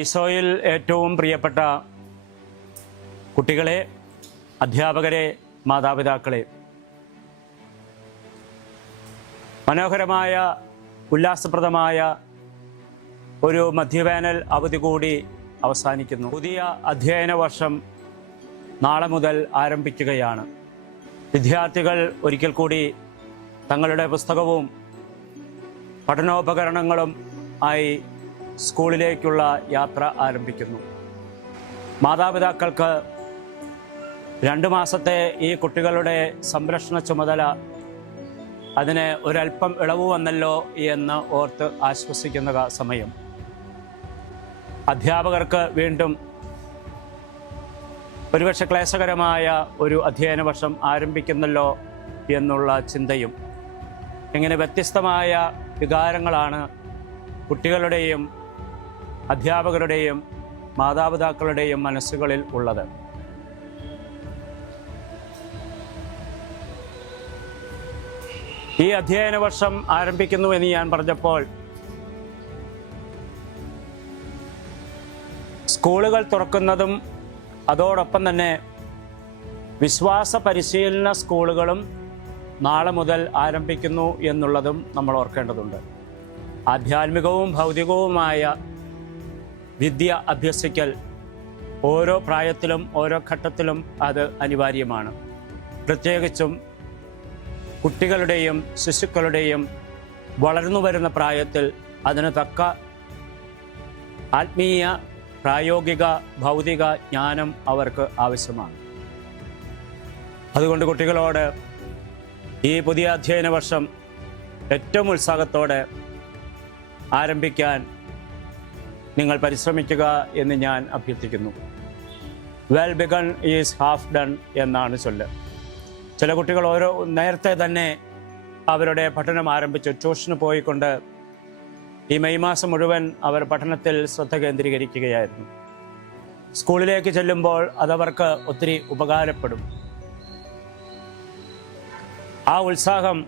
ഈശോയിൽ ഏറ്റവും പ്രിയപ്പെട്ട കുട്ടികളെ അധ്യാപകരെ മാതാപിതാക്കളെ മനോഹരമായ ഉല്ലാസപ്രദമായ ഒരു മധ്യവേനൽ അവധി കൂടി അവസാനിക്കുന്നു. പുതിയ അധ്യയന വർഷം നാളെ മുതൽ ആരംഭിക്കുകയാണ്. വിദ്യാർത്ഥികൾ ഒരിക്കൽ കൂടി തങ്ങളുടെ പുസ്തകവും പഠനോപകരണങ്ങളും ആയി സ്കൂളിലേക്കുള്ള യാത്ര ആരംഭിക്കുന്നു. മാതാപിതാക്കൾക്ക് രണ്ട് മാസത്തെ ഈ കുട്ടികളുടെ സംരക്ഷണ ചുമതല അതിന് ഒരല്പം ഇളവ് വന്നല്ലോ എന്ന് ഓർത്ത് ആശ്വസിക്കുന്ന സമയം. അധ്യാപകർക്ക് വീണ്ടും ഒരുപക്ഷെ ക്ലേശകരമായ ഒരു അധ്യയന വർഷം ആരംഭിക്കുന്നല്ലോ എന്നുള്ള ചിന്തയും ഇങ്ങനെ വ്യത്യസ്തമായ വികാരങ്ങളാണ് കുട്ടികളുടെയും അധ്യാപകരുടെയും മാതാപിതാക്കളുടെയും മനസ്സുകളിൽ ഉള്ളത്. ഈ അധ്യയന വർഷം ആരംഭിക്കുന്നു എന്ന് ഞാൻ പറഞ്ഞപ്പോൾ സ്കൂളുകൾ തുറക്കുന്നതും അതോടൊപ്പം തന്നെ വിശ്വാസ പരിശീലന സ്കൂളുകളും നാളെ മുതൽ ആരംഭിക്കുന്നു എന്നുള്ളതും നമ്മൾ ഓർക്കേണ്ടതുണ്ട്. ആധ്യാത്മികവും ഭൗതികവുമായ വിദ്യ അഭ്യസിക്കൽ. ഓരോ പ്രായത്തിലും ഓരോ ഘട്ടത്തിലും അത് അനിവാര്യമാണ്. പ്രത്യേകിച്ചും കുട്ടികളുടെയും ശിശുക്കളുടെയും വളർന്നു വരുന്ന പ്രായത്തിൽ അതിന് തക്ക ആത്മീയ പ്രായോഗിക ഭൗതിക ജ്ഞാനം അവർക്ക് ആവശ്യമാണ്. അതുകൊണ്ട് കുട്ടികളോട് ഈ പുതിയ അധ്യയന വർഷം ഏറ്റവും ഉത്സാഹത്തോടെ ആരംഭിക്കാൻ നിങ്ങൾ പരിശ്രമിക്കുക എന്ന് ഞാൻ അഭ്യർത്ഥിക്കുന്നു. Well begun is half done എന്നാണ് ചൊല്ല്. ചില കുട്ടികൾ ഓരോ നേരത്തെ തന്നെ അവരുടെ പഠനം ആരംഭിച്ചു ട്യൂഷന് പോയിക്കൊണ്ട് ഈ മെയ് മാസം മുഴുവൻ അവർ പഠനത്തിൽ ശ്രദ്ധ കേന്ദ്രീകരിക്കുകയായിരുന്നു. സ്കൂളിലേക്ക് ചെല്ലുമ്പോൾ അതവർക്ക് ഒത്തിരി ഉപകാരപ്പെടും. ആ ഉത്സാഹം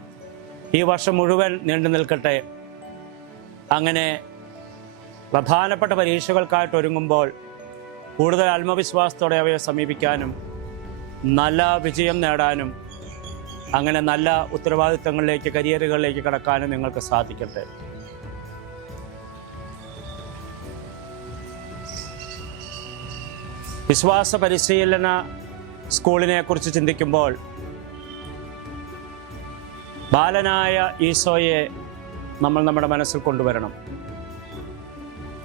ഈ വർഷം മുഴുവൻ നീണ്ടു നിൽക്കട്ടെ. അങ്ങനെ പ്രധാനപ്പെട്ട പരീക്ഷകൾക്കായിട്ട് ഒരുങ്ങുമ്പോൾ കൂടുതൽ ആത്മവിശ്വാസത്തോടെ അവയെ സമീപിക്കാനും നല്ല വിജയം നേടാനും അങ്ങനെ നല്ല ഉത്തരവാദിത്തങ്ങളിലേക്ക് കരിയറുകളിലേക്ക് കടക്കാനും നിങ്ങൾക്ക് സാധിക്കട്ടെ. വിശ്വാസ പരിശീലന സ്കൂളിനെ കുറിച്ച് ചിന്തിക്കുമ്പോൾ ബാലനായ ഈശോയെ നമ്മൾ നമ്മുടെ മനസ്സിൽ കൊണ്ടുവരണം.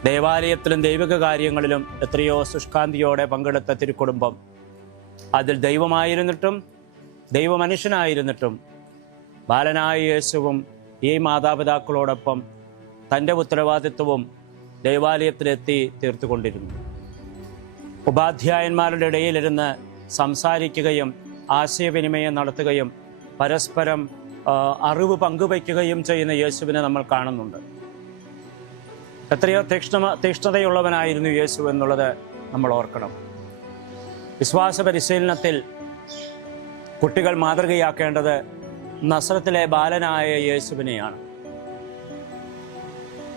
ദേവാലയത്തിലും ദൈവിക കാര്യങ്ങളിലും എത്രയോ സുഷ്കാന്തിയോടെ പങ്കെടുത്ത തിരുക്കുടുംബം. അതിൽ ദൈവമായിരുന്നിട്ടും ദൈവമനുഷ്യനായിരുന്നിട്ടും ബാലനായ യേശുവും ഈ മാതാപിതാക്കളോടൊപ്പം തന്റെ ഉത്തരവാദിത്വവും ദൈവാലയത്തിലെത്തി തീർത്തുകൊണ്ടിരുന്നു. ഉപാധ്യായന്മാരുടെ ഇടയിലിരുന്ന് സംസാരിക്കുകയും ആശയവിനിമയം നടത്തുകയും പരസ്പരം അറിവ് പങ്കുവയ്ക്കുകയും ചെയ്യുന്ന യേശുവിനെ നമ്മൾ കാണുന്നുണ്ട്. എത്രയോ തീക്ഷ്ണ തീക്ഷ്ണതയുള്ളവനായിരുന്നു യേശു എന്നുള്ളത് നമ്മൾ ഓർക്കണം. വിശ്വാസ പരിശീലനത്തിൽ കുട്ടികൾ മാതൃകയാക്കേണ്ടത് നസ്രത്തിലെ ബാലനായ യേശുവിനെയാണ്.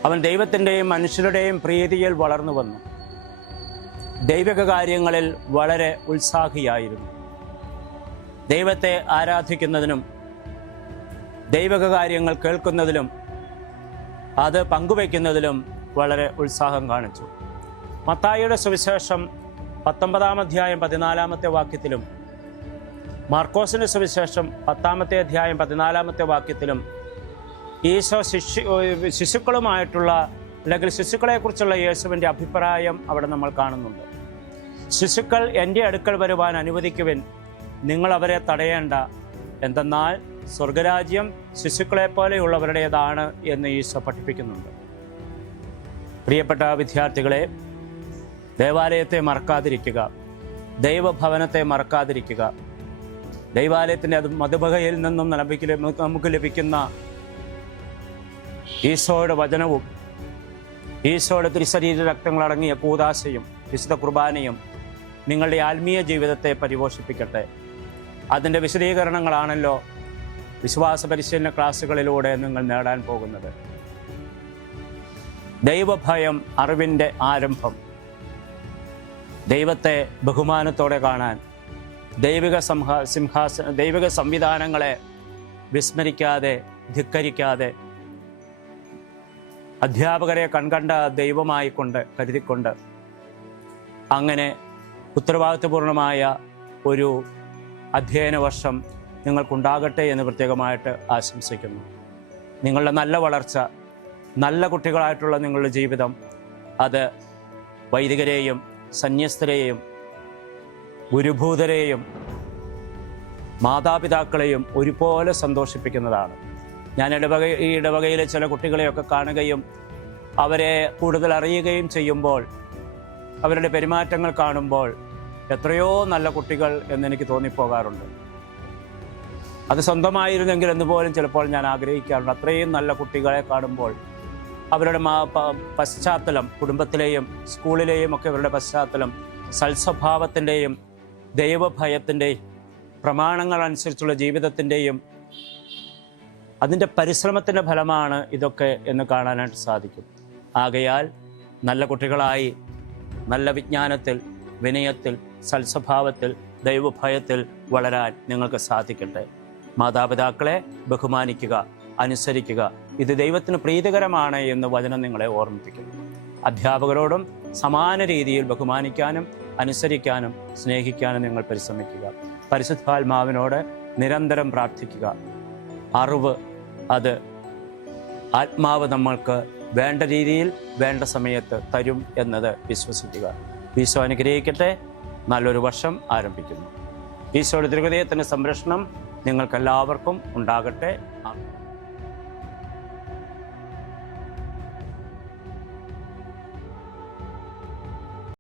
അവൻ ദൈവത്തിന്റെയും മനുഷ്യരുടെയും പ്രീതിയിൽ വളർന്നു വന്നു. ദൈവിക കാര്യങ്ങളിൽ വളരെ ഉത്സാഹിയായിരുന്നു. ദൈവത്തെ ആരാധിക്കുന്നതിനും ദൈവിക കാര്യങ്ങൾ കേൾക്കുന്നതിലും അത് പങ്കുവയ്ക്കുന്നതിലും വളരെ ഉത്സാഹം കാണിച്ചു. മത്തായിയുടെ സുവിശേഷം പത്തൊമ്പതാം അധ്യായം പതിനാലാമത്തെ വാക്യത്തിലും മാർക്കോസിന്റെ സുവിശേഷം പത്താമത്തെ അധ്യായം പതിനാലാമത്തെ വാക്യത്തിലും ഈശോ ശിശു ശിശുക്കളുമായിട്ടുള്ള അല്ലെങ്കിൽ ശിശുക്കളെക്കുറിച്ചുള്ള യേശുവിന്റെ അഭിപ്രായം അവിടെ നമ്മൾ കാണുന്നുണ്ട്. ശിശുക്കൾ എന്റെ അടുക്കൽ വരുവാൻ അനുവദിക്കുവിൻ നിങ്ങൾ അവരെ തടയേണ്ട. എന്തെന്നാൽ സ്വർഗരാജ്യം ശിശുക്കളെപ്പോലെയുള്ളവരുടേതാണ് എന്ന് ഈശോ പഠിപ്പിക്കുന്നുണ്ട്. പ്രിയപ്പെട്ട വിദ്യാർത്ഥികളെ ദേവാലയത്തെ മറക്കാതിരിക്കുക ദൈവഭവനത്തെ മറക്കാതിരിക്കുക ദൈവാലയത്തിന്റെ അത് മധുബകയിൽ നിന്നും നമുക്ക് നമുക്ക് ലഭിക്കുന്ന ഈശോയുടെ വചനവും ഈശോയുടെ തിരുശരീര രക്തങ്ങളടങ്ങിയ കൂതാശയും വിശുദ്ധ കുർബാനയും നിങ്ങളുടെ ആത്മീയ ജീവിതത്തെ പരിപോഷിപ്പിക്കട്ടെ. അതിന്റെ വിശദീകരണങ്ങളാണല്ലോ വിശ്വാസ പരിശീലന ക്ലാസ്സുകളിലൂടെ നിങ്ങൾ നേടാൻ പോകുന്നത്. ദൈവഭയം അറിവിന്റെ ആരംഭം. ദൈവത്തെ ബഹുമാനത്തോടെ കാണാൻ ദൈവിക സംഹാ സിംഹാസ ദൈവിക സംവിധാനങ്ങളെ വിസ്മരിക്കാതെ ധിക്കരിക്കാതെ അധ്യാപകരെ കൺകണ്ട ദൈവമായിക്കൊണ്ട് കരുതിക്കൊണ്ട് അങ്ങനെ ഉത്തരവാദിത്വപൂർണമായ ഒരു അധ്യയന വർഷം നിങ്ങൾക്കുണ്ടാകട്ടെ എന്ന് പ്രത്യേകമായിട്ട് ആശംസിക്കുന്നു. നിങ്ങളുടെ നല്ല വളർച്ച നല്ല കുട്ടികളായിട്ടുള്ള നിങ്ങളുടെ ജീവിതം അത് വൈദികരെയും സന്യസ്തരെയും ഗുരുഭൂതരെയും മാതാപിതാക്കളെയും ഒരുപോലെ സന്തോഷിപ്പിക്കുന്നതാണ്. ഞാൻ ഇടവക ഈ ഇടവകയിലെ ചില കുട്ടികളെയൊക്കെ കാണുകയും അവരെ കൂടുതൽ അറിയുകയും ചെയ്യുമ്പോൾ അവരുടെ പെരുമാറ്റങ്ങൾ കാണുമ്പോൾ എത്രയോ നല്ല കുട്ടികൾ എന്നെനിക്ക് തോന്നിപ്പോകാറുണ്ട്. അത് സ്വന്തമായിരുന്നെങ്കിൽ എന്ന് പോലും ചിലപ്പോൾ ഞാൻ ആഗ്രഹിക്കാറുണ്ട്. അത്രയും നല്ല കുട്ടികളെ കാണുമ്പോൾ അവരുടെ പശ്ചാത്തലം കുടുംബത്തിലെയും സ്കൂളിലെയും ഒക്കെ അവരുടെ പശ്ചാത്തലം സൽസ്വഭാവത്തിന്റെയും ദൈവഭയത്തിന്റെയും പ്രമാണങ്ങൾ അനുസരിച്ചുള്ള ജീവിതത്തിന്റെയും അതിന്റെ പരിശ്രമത്തിന്റെ ഫലമാണ് ഇതൊക്കെ എന്ന് കാണാനായിട്ട് സാധിക്കും. ആകയാൽ നല്ല കുട്ടികളായി നല്ല വിജ്ഞാനത്തിൽ വിനയത്തിൽ സൽസ്വഭാവത്തിൽ ദൈവഭയത്തിൽ വളരാൻ നിങ്ങൾക്ക് സാധിക്കട്ടെ. മാതാപിതാക്കളെ ബഹുമാനിക്കുക. അനുസരിക്കുക. ഇത് ദൈവത്തിന് പ്രീതികരമാണ് എന്ന് വചനം നിങ്ങളെ ഓർമ്മിപ്പിക്കുന്നു. അധ്യാപകരോടും സമാന രീതിയിൽ ബഹുമാനിക്കാനും അനുസരിക്കാനും സ്നേഹിക്കാനും നിങ്ങൾ പരിശ്രമിക്കുക. പരിശുദ്ധാത്മാവിനോട് നിരന്തരം പ്രാർത്ഥിക്കുക. അറിവ് അത് ആത്മാവ് നമ്മൾക്ക് വേണ്ട രീതിയിൽ വേണ്ട സമയത്ത് തരും എന്നത് വിശ്വസിക്കുക. ഈശോ അനുഗ്രഹിക്കട്ടെ. നല്ലൊരു വർഷം ആരംഭിക്കുന്നു. ഈശോയുടെ ദൃഹൃദയത്തിന്റെ സംരക്ഷണം നിങ്ങൾക്കെല്ലാവർക്കും ഉണ്ടാകട്ടെ. ആമേൻ.